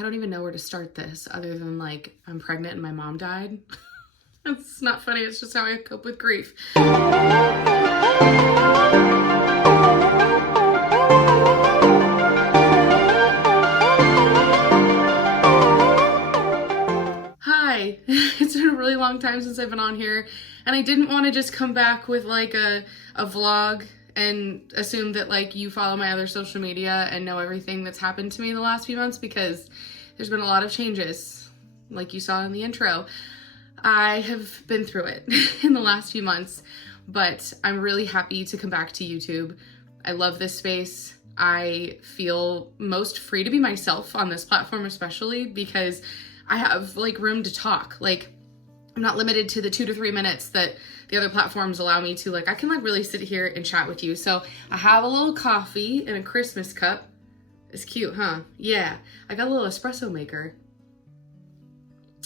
I don't even know where to start this other than like, I'm pregnant and my mom died. It's not funny, it's just how I cope with grief. Hi, it's been a really long time since I've been on here, and I didn't want to just come back with like a vlog and assume that like you follow my other social media and know everything that's happened to me the last few months, because there's been a lot of changes, like you saw in the intro. I have been through it in the last few months, but I'm really happy to come back to YouTube. I love this space. I feel most free to be myself on this platform, especially because I have like room to talk. Like, I'm not limited to the 2 to 3 minutes that the other platforms allow me to. Like, I can like really sit here and chat with you. So I have a little coffee in a Christmas cup. It's cute, huh? Yeah, I got a little espresso maker.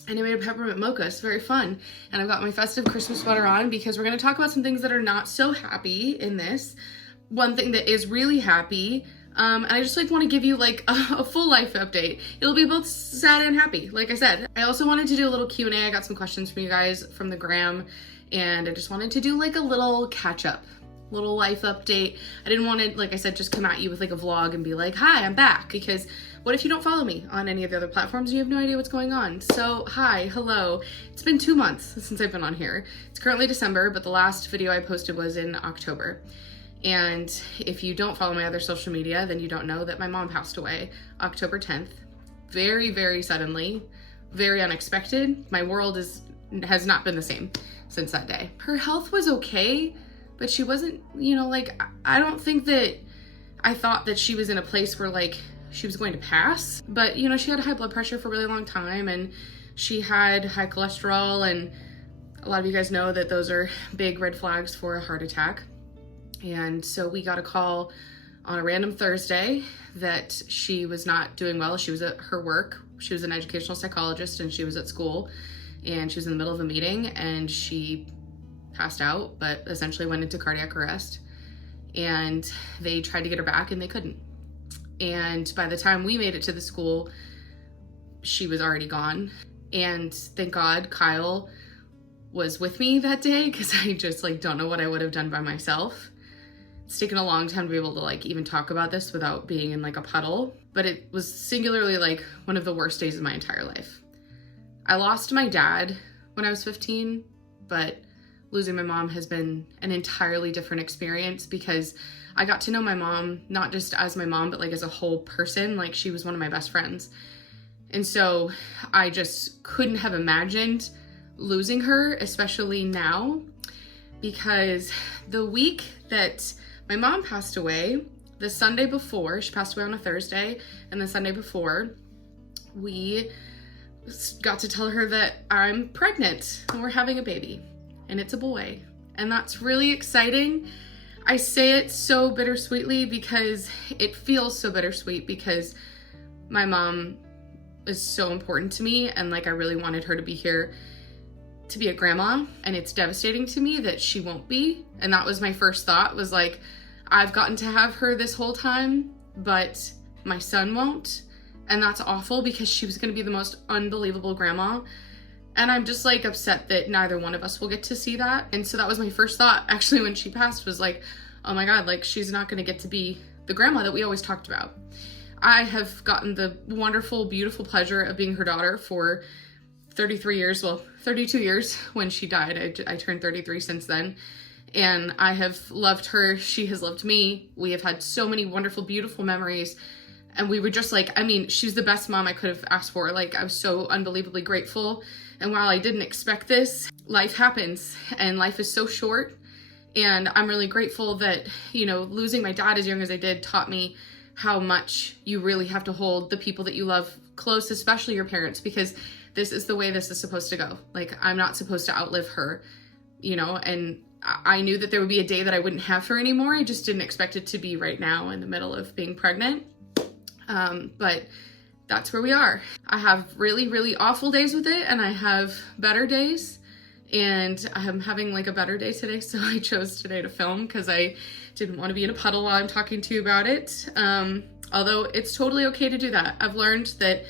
And I made a peppermint mocha. It's very fun. And I've got my festive Christmas sweater on because we're going to talk about some things that are not so happy in this. One thing that is really happy, and I just like want to give you like a full life update. It'll be both sad and happy, like I said. I also wanted to do a little Q&A. I got some questions from you guys from the gram, and I just wanted to do like a little catch up, little life update. I didn't want to, like I said, just come at you with like a vlog and be like, hi, I'm back, because what if you don't follow me on any of the other platforms and you have no idea what's going on? So hi, hello. It's been 2 months since I've been on here. It's currently December, but the last video I posted was in October. And if you don't follow my other social media, then you don't know that my mom passed away October 10th. Very, very suddenly, very unexpected. My world has not been the same since that day. Her health was okay, but she wasn't, you know, like, I don't think that I thought that she was in a place where like she was going to pass, but you know, she had high blood pressure for a really long time, and she had high cholesterol, and a lot of you guys know that those are big red flags for a heart attack. And so we got a call on a random Thursday that she was not doing well. She was at her work. She was an educational psychologist, and she was at school, and she was in the middle of a meeting, and she passed out, but essentially went into cardiac arrest. And they tried to get her back and they couldn't. And by the time we made it to the school, she was already gone. And thank God Kyle was with me that day, because I just like don't know what I would have done by myself. It's taken a long time to be able to like even talk about this without being in like a puddle, but it was singularly like one of the worst days of my entire life. I lost my dad when I was 15, but losing my mom has been an entirely different experience, because I got to know my mom not just as my mom, but like as a whole person. Like, she was one of my best friends. And so I just couldn't have imagined losing her, especially now, because the week that my mom passed away, the Sunday before, she passed away on a Thursday, and the Sunday before, we got to tell her that I'm pregnant and we're having a baby, and it's a boy. And that's really exciting. I say it so bittersweetly because it feels so bittersweet, because my mom is so important to me, and like I really wanted her to be here to be a grandma, and it's devastating to me that she won't be. And that was my first thought, was like, I've gotten to have her this whole time, but my son won't. And that's awful, because she was going to be the most unbelievable grandma. And I'm just like upset that neither one of us will get to see that. And so that was my first thought actually when she passed, was like, oh my God, like she's not going to get to be the grandma that we always talked about. I have gotten the wonderful, beautiful pleasure of being her daughter for 33 years, well, 32 years when she died. I turned 33 since then. And I have loved her. She has loved me. We have had so many wonderful, beautiful memories. And we were just like, I mean, she's the best mom I could have asked for. Like, I was so unbelievably grateful. And while I didn't expect this, life happens, and life is so short. And I'm really grateful that, you know, losing my dad as young as I did taught me how much you really have to hold the people that you love close, especially your parents, because this is the way this is supposed to go. Like, I'm not supposed to outlive her, you know, and I knew that there would be a day that I wouldn't have her anymore. I just didn't expect it to be right now in the middle of being pregnant. But that's where we are. I have really, really awful days with it, and I have better days, and I'm having like a better day today. So I chose today to film because I didn't want to be in a puddle while I'm talking to you about it. Although it's totally okay to do that. I've learned that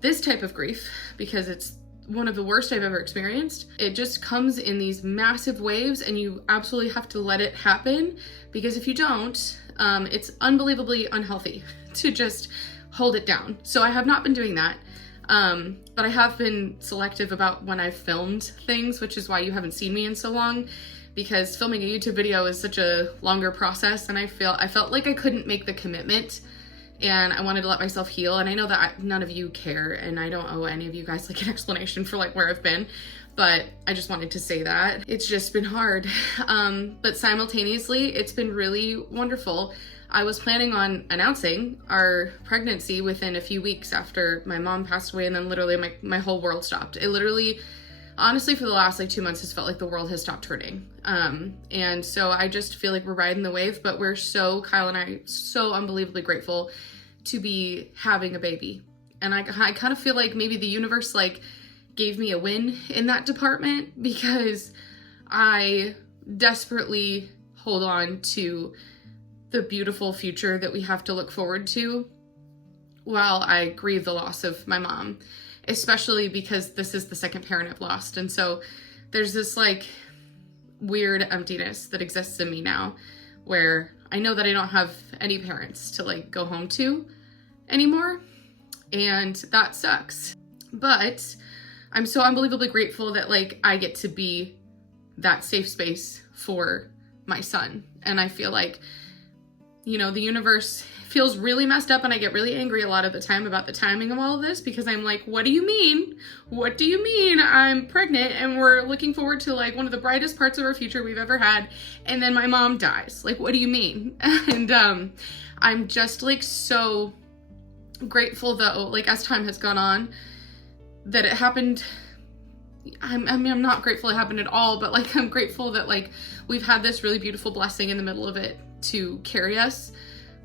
this type of grief, because it's one of the worst I've ever experienced, it just comes in these massive waves and you absolutely have to let it happen, because if you don't, it's unbelievably unhealthy to just hold it down. So I have not been doing that. But I have been selective about when I've filmed things, which is why you haven't seen me in so long, because filming a YouTube video is such a longer process, and I felt like I couldn't make the commitment, and I wanted to let myself heal. And I know that none of you care, and I don't owe any of you guys like an explanation for like where I've been, but I just wanted to say that. It's just been hard. But simultaneously, it's been really wonderful. I was planning on announcing our pregnancy within a few weeks after my mom passed away, and then literally my whole world stopped. It literally, honestly, for the last like 2 months, has felt like the world has stopped turning. And so I just feel like we're riding the wave, but Kyle and I, so unbelievably grateful to be having a baby. And I kind of feel like maybe the universe like gave me a win in that department, because I desperately hold on to the beautiful future that we have to look forward to while I grieve the loss of my mom, especially because this is the second parent I've lost. And so there's this like weird emptiness that exists in me now, where I know that I don't have any parents to like go home to anymore, and that sucks. But I'm so unbelievably grateful that like I get to be that safe space for my son. And I feel like, you know, the universe feels really messed up, and I get really angry a lot of the time about the timing of all of this, because I'm like, what do you mean? What do you mean I'm pregnant and we're looking forward to like one of the brightest parts of our future we've ever had, and then my mom dies? Like, what do you mean? And I'm just like so grateful though, like as time has gone on, that it happened. I mean, I'm not grateful it happened at all, but like I'm grateful that like we've had this really beautiful blessing in the middle of it to carry us,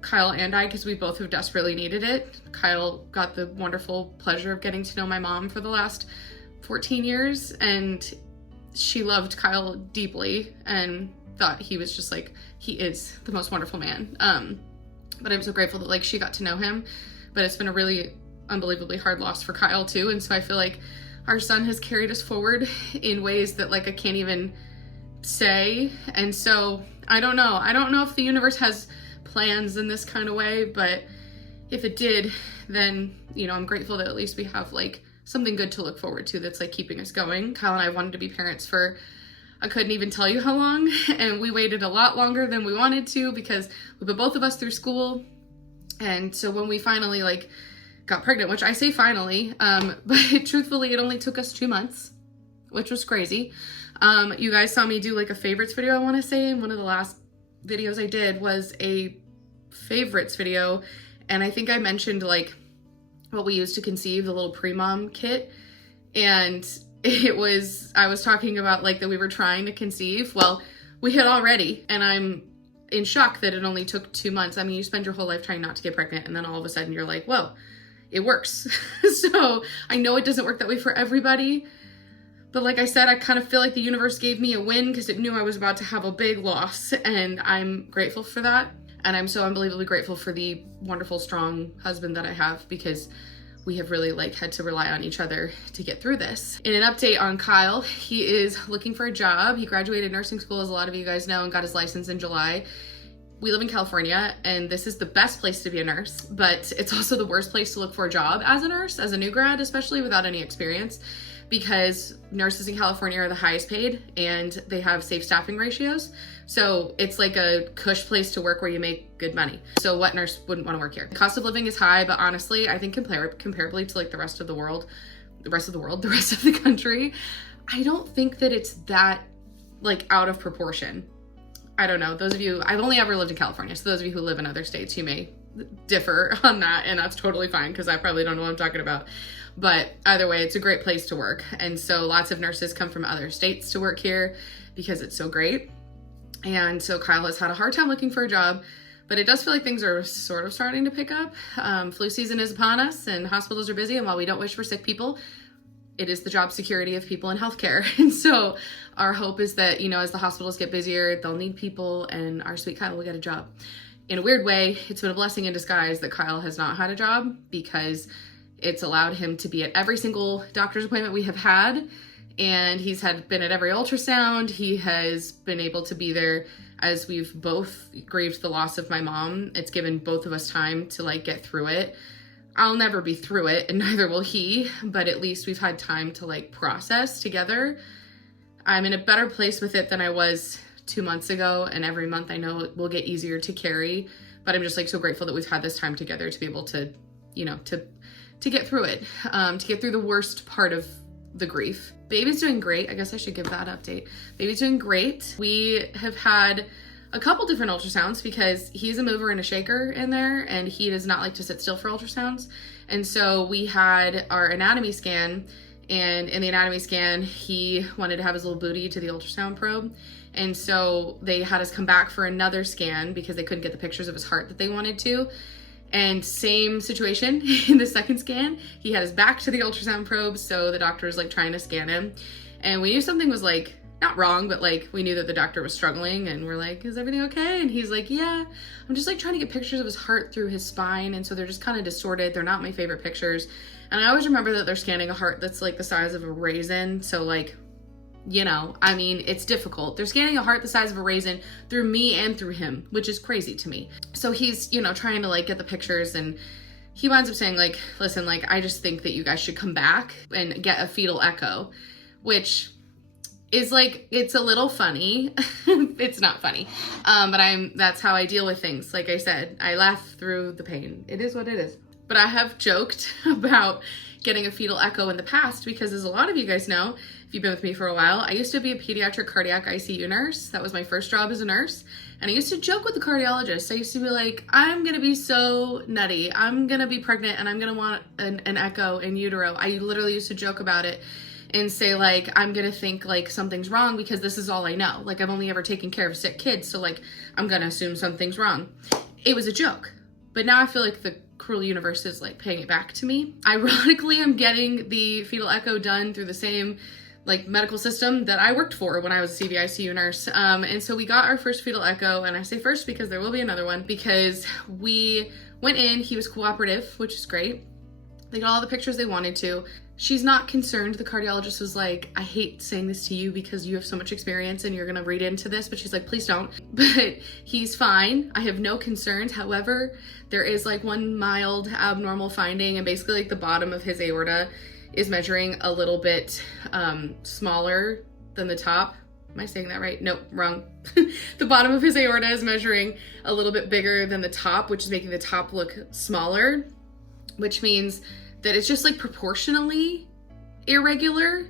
Kyle and I, because we both have desperately needed it. Kyle got the wonderful pleasure of getting to know my mom for the last 14 years, and she loved Kyle deeply and thought he was just like, he is the most wonderful man. But I'm so grateful that like she got to know him, but it's been a really unbelievably hard loss for Kyle too. And so I feel like our son has carried us forward in ways that like I can't even say. And so I don't know if the universe has plans in this kind of way, but if it did, then, you know, I'm grateful that at least we have like something good to look forward to that's like keeping us going. Kyle and I wanted to be parents for, I couldn't even tell you how long, and we waited a lot longer than we wanted to, because we put both of us through school. And so when we finally like got pregnant, which I say finally, but truthfully it only took us 2 months, which was crazy. You guys saw me do like a favorites video, I want to say, and one of the last videos I did was a favorites video, and I think I mentioned like what we used to conceive, the little pre-mom kit, and I was talking about like that we were trying to conceive. Well, we had already, and I'm in shock that it only took 2 months. I mean, you spend your whole life trying not to get pregnant, and then all of a sudden you're like, whoa, it works. So I know it doesn't work that way for everybody, but like I said, I kind of feel like the universe gave me a win because it knew I was about to have a big loss, and I'm grateful for that. And I'm so unbelievably grateful for the wonderful, strong husband that I have, because we have really like had to rely on each other to get through this. In an update on Kyle, he is looking for a job. He graduated nursing school, as a lot of you guys know, and got his license in July. We live in California, and this is the best place to be a nurse, but it's also the worst place to look for a job as a nurse, as a new grad, especially without any experience, because nurses in California are the highest paid and they have safe staffing ratios. So it's like a cush place to work where you make good money. So what nurse wouldn't want to work here? The cost of living is high, but honestly, I think comparably to like the rest of the country, I don't think that it's that like out of proportion. I don't know. Those of you, I've only ever lived in California, so those of you who live in other states, you may differ on that, and that's totally fine, because I probably don't know what I'm talking about. But either way, it's a great place to work. And so lots of nurses come from other states to work here because it's so great. And so Kyle has had a hard time looking for a job, but it does feel like things are sort of starting to pick up. Flu season is upon us and hospitals are busy. And while we don't wish for sick people, it is the job security of people in healthcare. And so our hope is that, you know, as the hospitals get busier, they'll need people and our sweet Kyle will get a job. In a weird way, it's been a blessing in disguise that Kyle has not had a job, because It's allowed him to be at every single doctor's appointment we have had, and he's been at every ultrasound. He has been able to be there as we've both grieved the loss of my mom. It's given both of us time to like get through it. I'll never be through it, and neither will he, but at least we've had time to like process together. I'm in a better place with it than I was 2 months ago, and every month I know it will get easier to carry, but I'm just like so grateful that we've had this time together to be able to, you know, to get through it, to get through the worst part of the grief. Baby's doing great. I guess I should give that update. Baby's doing great. We have had a couple different ultrasounds because he's a mover and a shaker in there, and he does not like to sit still for ultrasounds. And so we had our anatomy scan, and in the anatomy scan, he wanted to have his little booty to the ultrasound probe. And so they had us come back for another scan because they couldn't get the pictures of his heart that they wanted to. And same situation in the second scan, he had his back to the ultrasound probe, so the doctor was like trying to scan him. And we knew something was like, not wrong, but like we knew that the doctor was struggling, and we're like, is everything okay? And he's like, yeah, I'm just like trying to get pictures of his heart through his spine, and so they're just kind of distorted. They're not my favorite pictures. And I always remember that they're scanning a heart that's like the size of a raisin, so like, you know, I mean, it's difficult. They're scanning a heart the size of a raisin through me and through him, which is crazy to me. So he's, you know, trying to like get the pictures, and he winds up saying like, listen, like, I just think that you guys should come back and get a fetal echo, which is like, it's a little funny. It's not funny. But that's how I deal with things. Like I said, I laugh through the pain. It is what it is. But I have joked about getting a fetal echo in the past because, as a lot of you guys know, if you've been with me for a while, I used to be a pediatric cardiac ICU nurse. That was my first job as a nurse. And I used to joke with the cardiologist. I used to be like, I'm going to be so nutty. I'm going to be pregnant and I'm going to want an echo in utero. I literally used to joke about it and say like, I'm going to think like something's wrong because this is all I know. Like, I've only ever taken care of sick kids. So like, I'm going to assume something's wrong. It was a joke. But now I feel like the cruel universe is like paying it back to me. Ironically, I'm getting the fetal echo done through the same like medical system that I worked for when I was a CVICU nurse. And so we got our first fetal echo, and I say first because there will be another one, because we went in, he was cooperative, which is great. They got all the pictures they wanted to. She's not concerned. The cardiologist was like, I hate saying this to you because you have so much experience and you're gonna read into this, but she's like, please don't. But he's fine. I have no concerns. However, there is like one mild abnormal finding, and basically like the bottom of his aorta is measuring a little bit smaller than the top. Am I saying that right? Nope, wrong. The bottom of his aorta is measuring a little bit bigger than the top, which is making the top look smaller, which means that it's just like proportionally irregular.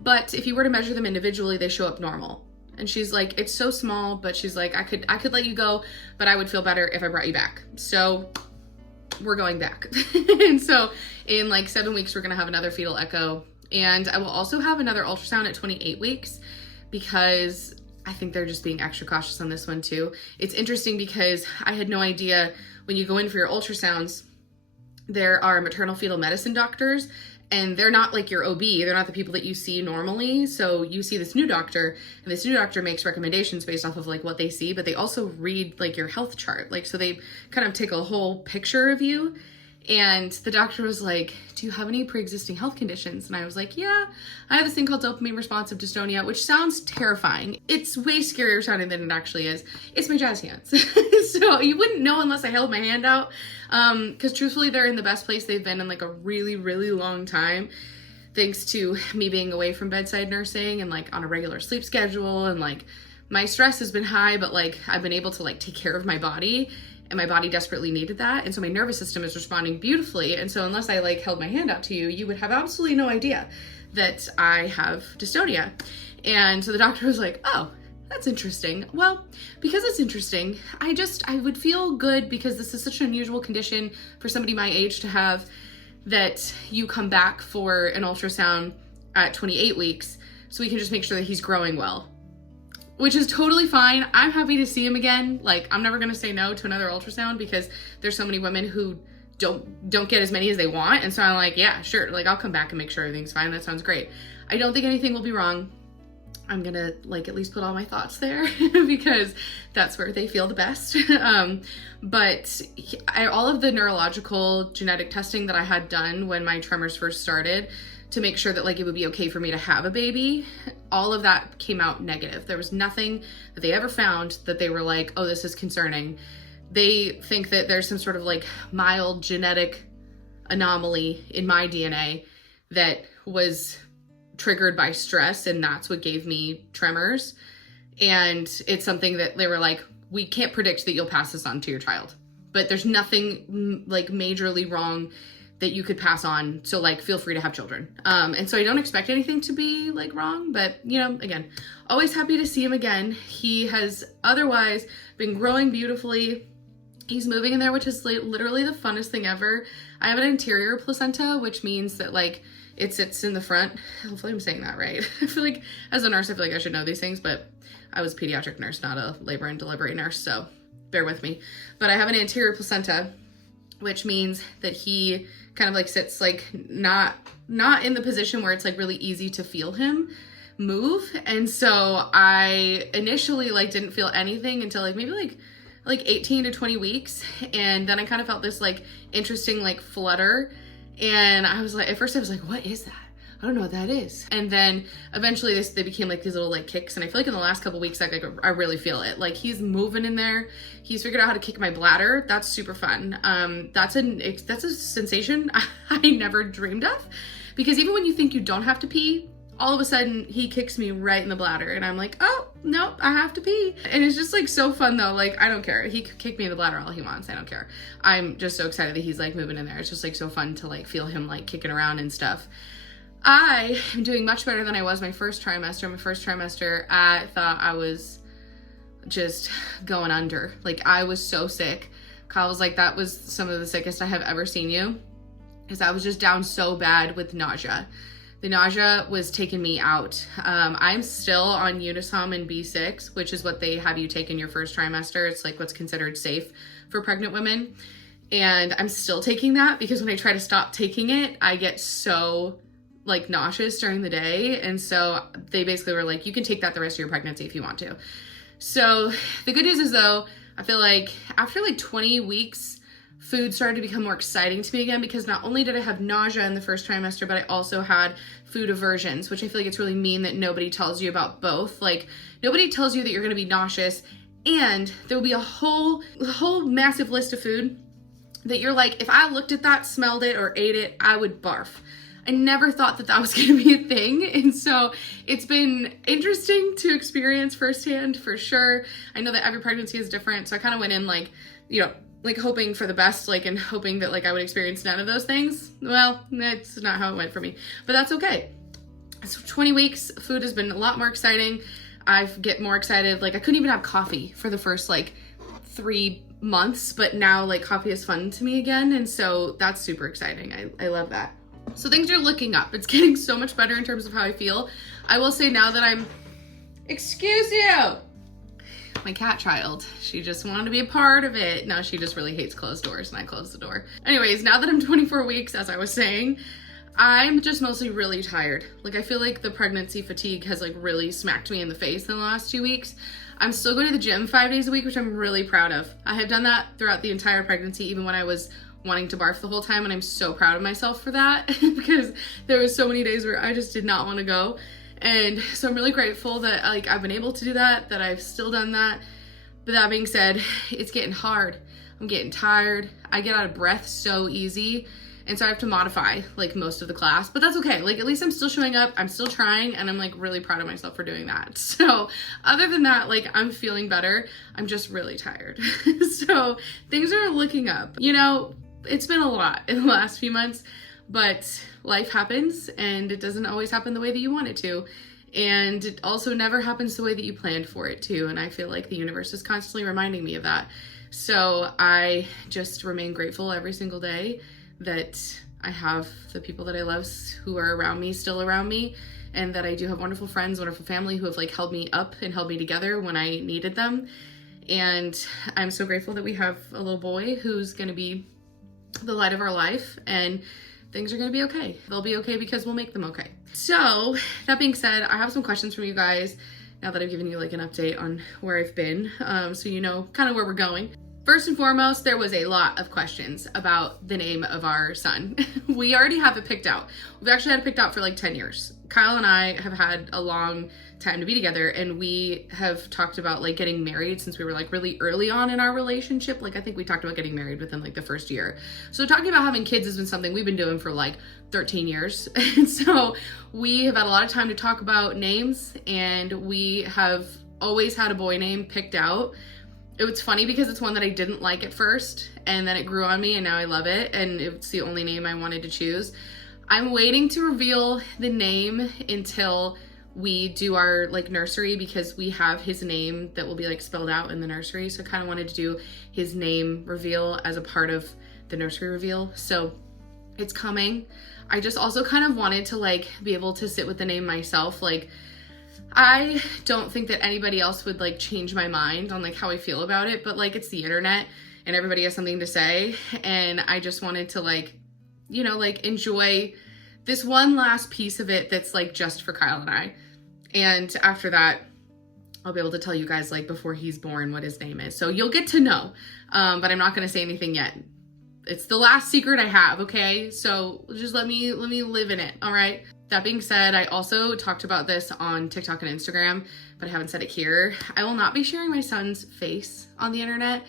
But if you were to measure them individually, they show up normal. And she's like, it's so small, but she's like, I could let you go, but I would feel better if I brought you back. So we're going back. And so in like 7 weeks, we're gonna have another fetal echo. And I will also have another ultrasound at 28 weeks because I think they're just being extra cautious on this one too. It's interesting because I had no idea when you go in for your ultrasounds, there are maternal fetal medicine doctors, and they're not like your OB. They're not the people that you see normally. So you see this new doctor, and this new doctor makes recommendations based off of like what they see, but they also read like your health chart. Like, so they kind of take a whole picture of you. And the doctor was like, do you have any pre-existing health conditions? And I was like, yeah, I have this thing called dopamine responsive dystonia, which sounds terrifying. It's way scarier sounding than it actually is. It's my jazz hands. So you wouldn't know unless I held my hand out. Because truthfully, they're in the best place they've been in like a really, really long time. Thanks to me being away from bedside nursing and like on a regular sleep schedule. And like my stress has been high, but like I've been able to like take care of my body. And my body desperately needed that. And so my nervous system is responding beautifully. And so unless I like held my hand out to you, you would have absolutely no idea that I have dystonia. And so the doctor was like, oh, that's interesting. Well, because it's interesting, I would feel good because this is such an unusual condition for somebody my age to have, that you come back for an ultrasound at 28 weeks so we can just make sure that he's growing well. Which is totally fine. I'm happy to see him again. Like, I'm never gonna say no to another ultrasound because there's so many women who don't get as many as they want. And so I'm like, yeah, sure. Like, I'll come back and make sure everything's fine. That sounds great. I don't think anything will be wrong. I'm gonna like at least put all my thoughts there because that's where they feel the best. But all of the neurological genetic testing that I had done when my tremors first started to make sure that like it would be okay for me to have a baby, all of that came out negative. There was nothing that they ever found that they were like, oh, this is concerning. They think that there's some sort of like mild genetic anomaly in my DNA that was triggered by stress, and that's what gave me tremors. And it's something that they were like, we can't predict that you'll pass this on to your child, but there's nothing like majorly wrong that you could pass on, so like feel free to have children. And so I don't expect anything to be like wrong, but you know, again, always happy to see him again. He has otherwise been growing beautifully. He's moving in there, which is like literally the funnest thing ever. I have an anterior placenta, which means that like it sits in the front. Hopefully I'm saying that right. I feel like as a nurse, I feel like I should know these things, but I was a pediatric nurse, not a labor and delivery nurse, so bear with me. But I have an anterior placenta, which means that he kind of like sits like not in the position where it's like really easy to feel him move. And so I initially like didn't feel anything until like maybe like 18 to 20 weeks. And then I kind of felt this like interesting like flutter. And I was like, at first I was like, what is that? I don't know what that is. And then eventually they became like these little like kicks. And I feel like in the last couple weeks, like I really feel it. Like he's moving in there. He's figured out how to kick my bladder. That's super fun. That's a sensation I never dreamed of, because even when you think you don't have to pee, all of a sudden he kicks me right in the bladder and I'm like, oh, nope, I have to pee. And it's just like so fun though. Like, I don't care. He could kick me in the bladder all he wants. I don't care. I'm just so excited that he's like moving in there. It's just like so fun to like feel him like kicking around and stuff. I am doing much better than I was my first trimester. My first trimester, I thought I was just going under. Like I was so sick. Kyle was like, that was some of the sickest I have ever seen you. Because I was just down so bad with nausea. The nausea was taking me out. I'm still on Unisom and B6, which is what they have you take in your first trimester. It's like what's considered safe for pregnant women. And I'm still taking that because when I try to stop taking it, I get so like nauseous during the day. And so they basically were like, you can take that the rest of your pregnancy if you want to. So the good news is though, I feel like after like 20 weeks, food started to become more exciting to me again, because not only did I have nausea in the first trimester, but I also had food aversions, which I feel like it's really mean that nobody tells you about both. Like nobody tells you that you're going to be nauseous and there will be a whole massive list of food that you're like, if I looked at that, smelled it, or ate it, I would barf. I never thought that that was going to be a thing. And so it's been interesting to experience firsthand for sure. I know that every pregnancy is different. So I kind of went in like, you know, like hoping for the best, like, and hoping that like I would experience none of those things. Well, that's not how it went for me, but that's okay. So 20 weeks, food has been a lot more exciting. I get more excited. Like I couldn't even have coffee for the first like 3 months, but now like coffee is fun to me again. And so that's super exciting. I love that. So things are looking up. It's getting so much better in terms of how I feel. I will say now that excuse you, my cat child, she just wanted to be a part of it. Now she just really hates closed doors and I close the door. Anyways, now that I'm 24 weeks, as I was saying, I'm just mostly really tired. Like I feel like the pregnancy fatigue has like really smacked me in the face in the last 2 weeks. I'm still going to the gym 5 days a week, which I'm really proud of. I have done that throughout the entire pregnancy, even when I was wanting to barf the whole time, and I'm so proud of myself for that because there was so many days where I just did not want to go. And so I'm really grateful that like I've been able to do that, that I've still done that. But that being said, it's getting hard. I'm getting tired. I get out of breath so easy. And so I have to modify like most of the class, but that's okay. Like at least I'm still showing up, I'm still trying, and I'm like really proud of myself for doing that. So other than that, like I'm feeling better. I'm just really tired. So things are looking up. You know, it's been a lot in the last few months, but life happens and it doesn't always happen the way that you want it to. And it also never happens the way that you planned for it to. And I feel like the universe is constantly reminding me of that. So I just remain grateful every single day that I have the people that I love who are around me, still around me, and that I do have wonderful friends, wonderful family who have like held me up and held me together when I needed them. And I'm so grateful that we have a little boy who's gonna be the light of our life. And things are gonna be okay. They'll be okay because we'll make them okay. So that being said, I have some questions from you guys now that I've given you like an update on where I've been, so you know kind of where we're going. First and foremost, there was a lot of questions about the name of our son. We already have it picked out. We've actually had it picked out for like 10 years. Kyle and I have had a long time to be together, and we have talked about like getting married since we were like really early on in our relationship. Like I think we talked about getting married within like the first year. So talking about having kids has been something we've been doing for like 13 years. And so we have had a lot of time to talk about names, and we have always had a boy name picked out. It was funny because it's one that I didn't like at first, and then it grew on me, and now I love it, and it's the only name I wanted to choose. I'm waiting to reveal the name until we do our like nursery, because we have his name that will be like spelled out in the nursery. So I kind of wanted to do his name reveal as a part of the nursery reveal. So it's coming. I just also kind of wanted to like be able to sit with the name myself. Like, I don't think that anybody else would like change my mind on like how I feel about it, but like it's the internet and everybody has something to say, and I just wanted to like, you know, like enjoy this one last piece of it that's like just for Kyle and I. And after that, I'll be able to tell you guys like before he's born what his name is. So you'll get to know, but I'm not going to say anything yet. It's the last secret I have, okay? So just let me live in it, all right? That being said, I also talked about this on TikTok and Instagram, but I haven't said it here. I will not be sharing my son's face on the internet.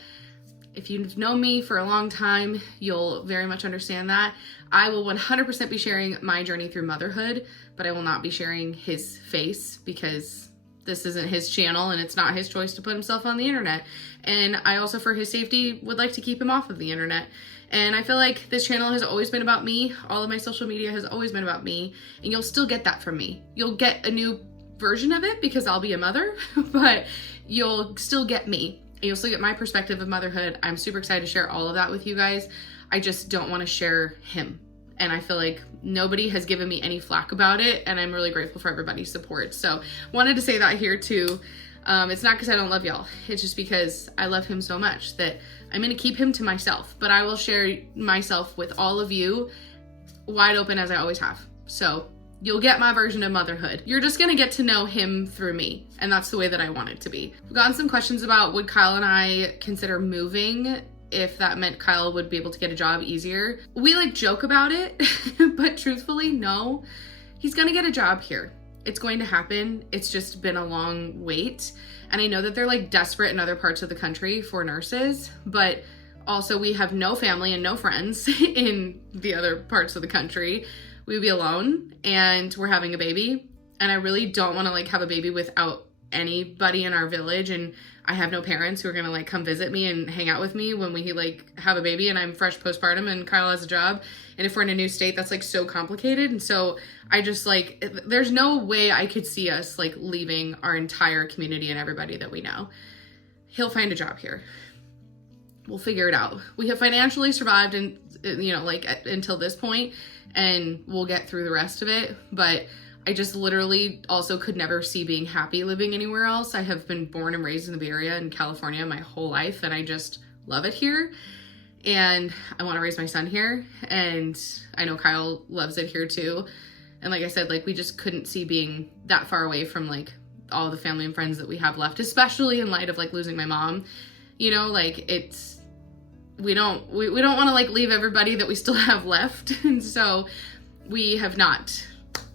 If you've known me for a long time, you'll very much understand that. I will 100% be sharing my journey through motherhood, but I will not be sharing his face because this isn't his channel and it's not his choice to put himself on the internet. And I also, for his safety, would like to keep him off of the internet. And I feel like this channel has always been about me. All of my social media has always been about me, and you'll still get that from me. You'll get a new version of it because I'll be a mother, but you'll still get me. You'll still get my perspective of motherhood. I'm super excited to share all of that with you guys. I just don't want to share him. And I feel like nobody has given me any flack about it, and I'm really grateful for everybody's support. So wanted to say that here too. It's not because I don't love y'all. It's just because I love him so much that I'm going to keep him to myself, but I will share myself with all of you wide open as I always have. So you'll get my version of motherhood. You're just going to get to know him through me, and that's the way that I want it to be. We've gotten some questions about would Kyle and I consider moving if that meant Kyle would be able to get a job easier. We like joke about it, but truthfully, no. He's going to get a job here. It's going to happen. It's just been a long wait. And I know that they're like desperate in other parts of the country for nurses, but also we have no family and no friends in the other parts of the country. We would be alone, and we're having a baby. And I really don't want to like have a baby without anybody in our village, and I have no parents who are gonna like come visit me and hang out with me when we like have a baby and I'm fresh postpartum and Kyle has a job. And if we're in a new state, that's like so complicated. And so I just like, there's no way I could see us like leaving our entire community and everybody that we know. He'll find a job here. We'll figure it out. We have financially survived and, you know, like until this point, and we'll get through the rest of it. But I just literally also could never see being happy living anywhere else. I have been born and raised in the Bay Area in California my whole life, and I just love it here. And I want to raise my son here, and I know Kyle loves it here too. And like I said, like we just couldn't see being that far away from like all the family and friends that we have left, especially in light of like losing my mom. You know, like it's, we don't want to like leave everybody that we still have left. And so we have not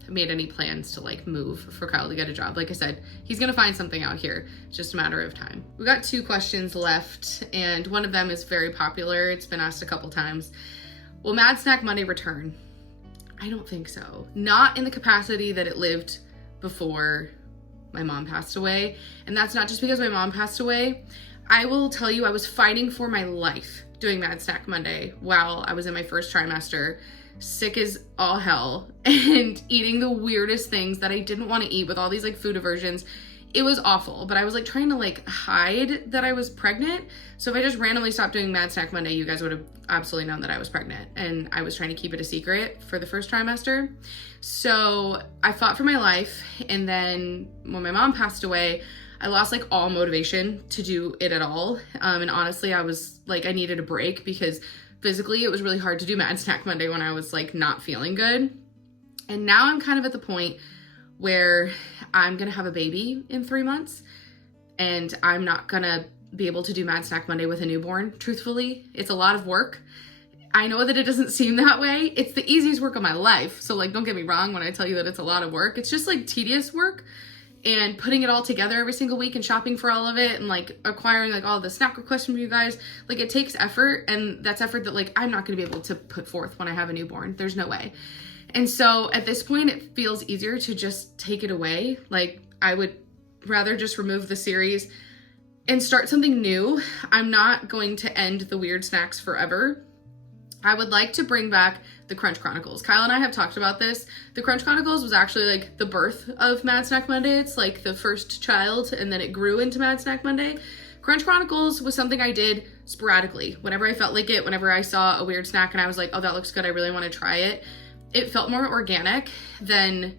made any plans to like move for Kyle to get a job. Like I said, he's gonna find something out here. It's just a matter of time. We got 2 questions left, and one of them is very popular. It's been asked a couple times. Will Mad Snack Monday return? I don't think so. Not in the capacity that it lived before my mom passed away. And that's not just because my mom passed away. I will tell you, I was fighting for my life doing Mad Snack Monday while I was in my first trimester, sick as all hell, and eating the weirdest things that I didn't want to eat with all these like food aversions. It was awful, but I was like trying to like hide that I was pregnant. So if I just randomly stopped doing Mad Snack Monday, you guys would have absolutely known that I was pregnant, and I was trying to keep it a secret for the first trimester. So I fought for my life, and then when my mom passed away, I lost like all motivation to do it at all. And honestly, I was like, I needed a break because physically, it was really hard to do Mad Snack Monday when I was like not feeling good. And now I'm kind of at the point where I'm gonna have a baby in 3 months, and I'm not gonna be able to do Mad Snack Monday with a newborn. Truthfully, it's a lot of work. I know that it doesn't seem that way. It's the easiest work of my life. So like, don't get me wrong when I tell you that it's a lot of work. It's just like tedious work, and putting it all together every single week and shopping for all of it and like acquiring like all the snack requests from you guys. Like, it takes effort, and that's effort that like I'm not gonna be able to put forth when I have a newborn. There's no way. And so at this point, it feels easier to just take it away. Like, I would rather just remove the series and start something new. I'm not going to end the weird snacks forever. I would like to bring back the Crunch Chronicles. Kyle and I have talked about this. The Crunch Chronicles was actually like the birth of Mad Snack Monday. It's like the first child, and then it grew into Mad Snack Monday. Crunch Chronicles was something I did sporadically. Whenever I felt like it, whenever I saw a weird snack and I was like, oh, that looks good, I really want to try it. It felt more organic than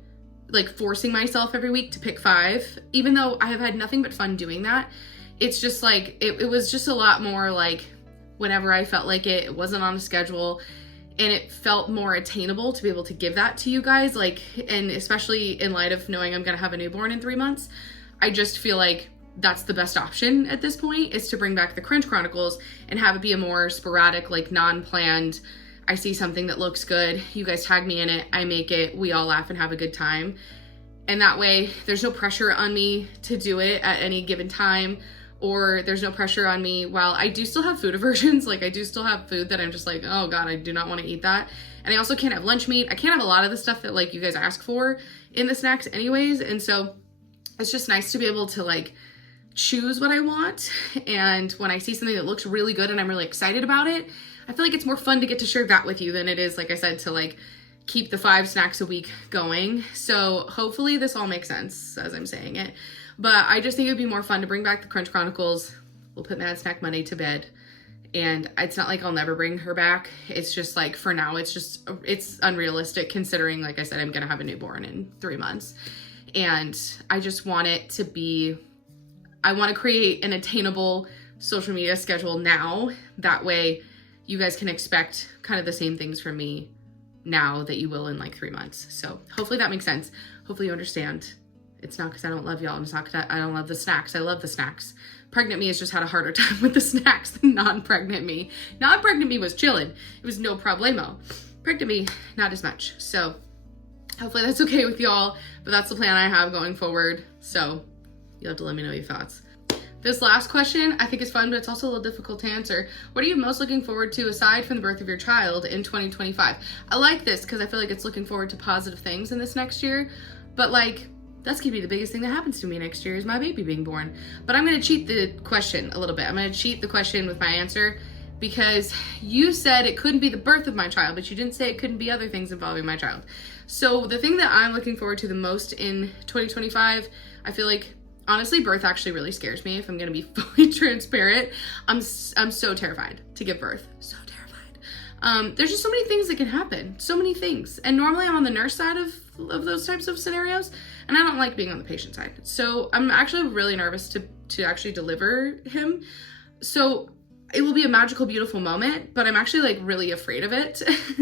like forcing myself every week to pick 5, even though I have had nothing but fun doing that. It's just like, it was just a lot more like whenever I felt like it wasn't on a schedule, and it felt more attainable to be able to give that to you guys. Like, and especially in light of knowing I'm gonna have a newborn in 3 months, I just feel like that's the best option at this point, is to bring back the Crunch Chronicles and have it be a more sporadic, like non-planned, I see something that looks good, you guys tag me in it, I make it, we all laugh and have a good time. And that way there's no pressure on me to do it at any given time, or there's no pressure on me while I do still have food aversions. Like, I do still have food that I'm just like, oh God, I do not want to eat that. And I also can't have lunch meat. I can't have a lot of the stuff that like you guys ask for in the snacks anyways. And so it's just nice to be able to like choose what I want. And when I see something that looks really good and I'm really excited about it, I feel like it's more fun to get to share that with you than it is, like I said, to like keep the 5 snacks a week going. So hopefully this all makes sense as I'm saying it. But I just think it would be more fun to bring back the Crunch Chronicles. We'll put Mad Snack Monday to bed. And it's not like I'll never bring her back. It's just like, for now, it's unrealistic considering, like I said, I'm going to have a newborn in 3 months. And I just want it to be, I want to create an attainable social media schedule now. That way you guys can expect kind of the same things from me now that you will in like 3 months. So hopefully that makes sense. Hopefully you understand. It's not because I don't love y'all. It's not because I don't love the snacks. I love the snacks. Pregnant me has just had a harder time with the snacks than non-pregnant me. Non-pregnant me was chilling. It was no problemo. Pregnant me, not as much. So hopefully that's okay with y'all. But that's the plan I have going forward. So you'll have to let me know your thoughts. This last question I think is fun, but it's also a little difficult to answer. What are you most looking forward to aside from the birth of your child in 2025? I like this because I feel like it's looking forward to positive things in this next year. But like, that's gonna be the biggest thing that happens to me next year is my baby being born. But I'm gonna cheat the question a little bit. I'm gonna cheat the question with my answer because you said it couldn't be the birth of my child, but you didn't say it couldn't be other things involving my child. So the thing that I'm looking forward to the most in 2025, I feel like, honestly, birth actually really scares me, if I'm gonna be fully transparent. I'm so terrified to give birth. So terrified. There's just so many things that can happen. So many things. And normally I'm on the nurse side of those types of scenarios, and I don't like being on the patient side. So I'm actually really nervous to actually deliver him. So it will be a magical, beautiful moment, but I'm actually like really afraid of it.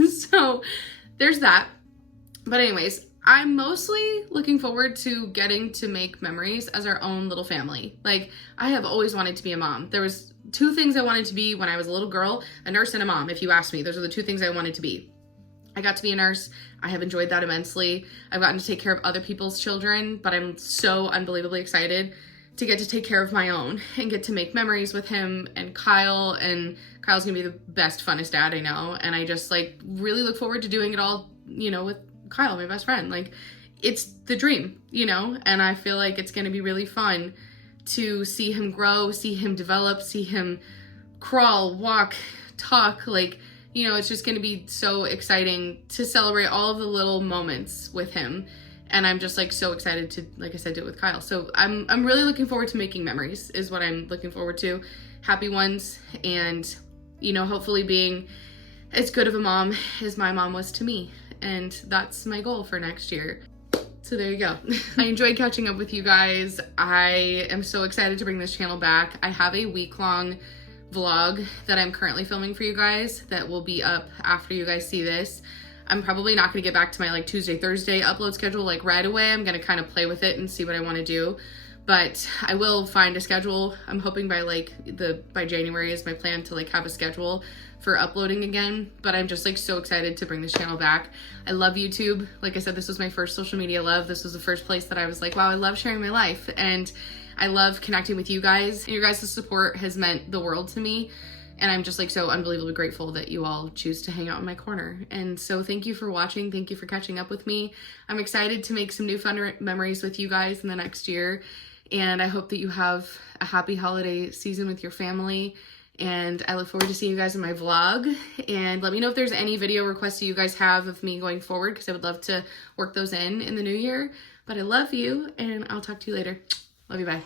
So there's that. But anyways, I'm mostly looking forward to getting to make memories as our own little family. Like, I have always wanted to be a mom. There was 2 things I wanted to be when I was a little girl, a nurse and a mom. If you asked me, those are the 2 things I wanted to be. I got to be a nurse. I have enjoyed that immensely. I've gotten to take care of other people's children, but I'm so unbelievably excited to get to take care of my own and get to make memories with him and Kyle. And Kyle's gonna be the best, funnest dad I know. And I just like really look forward to doing it all, you know, with Kyle, my best friend. Like, it's the dream, you know? And I feel like it's gonna be really fun to see him grow, see him develop, see him crawl, walk, talk, like, you know, it's just going to be so exciting to celebrate all of the little moments with him. And I'm just like so excited to, like I said, do it with Kyle. So I'm really looking forward to making memories is what I'm looking forward to. Happy ones. And, you know, hopefully being as good of a mom as my mom was to me. And that's my goal for next year. So there you go. I enjoyed catching up with you guys. I am so excited to bring this channel back. I have a week-long vlog that I'm currently filming for you guys that will be up after you guys see this. I'm probably not gonna get back to my like Tuesday, Thursday upload schedule like right away. I'm gonna kind of play with it and see what I wanna do. But I will find a schedule. I'm hoping by January is my plan to like have a schedule for uploading again. But I'm just like so excited to bring this channel back. I love YouTube. Like I said, this was my first social media love. This was the first place that I was like, wow, I love sharing my life. And I love connecting with you guys. And your guys' support has meant the world to me. And I'm just like so unbelievably grateful that you all choose to hang out in my corner. And so thank you for watching. Thank you for catching up with me. I'm excited to make some new fun memories with you guys in the next year. And I hope that you have a happy holiday season with your family. And I look forward to seeing you guys in my vlog. And let me know if there's any video requests you guys have of me going forward, because I would love to work those in the new year. But I love you, and I'll talk to you later. Love you, bye.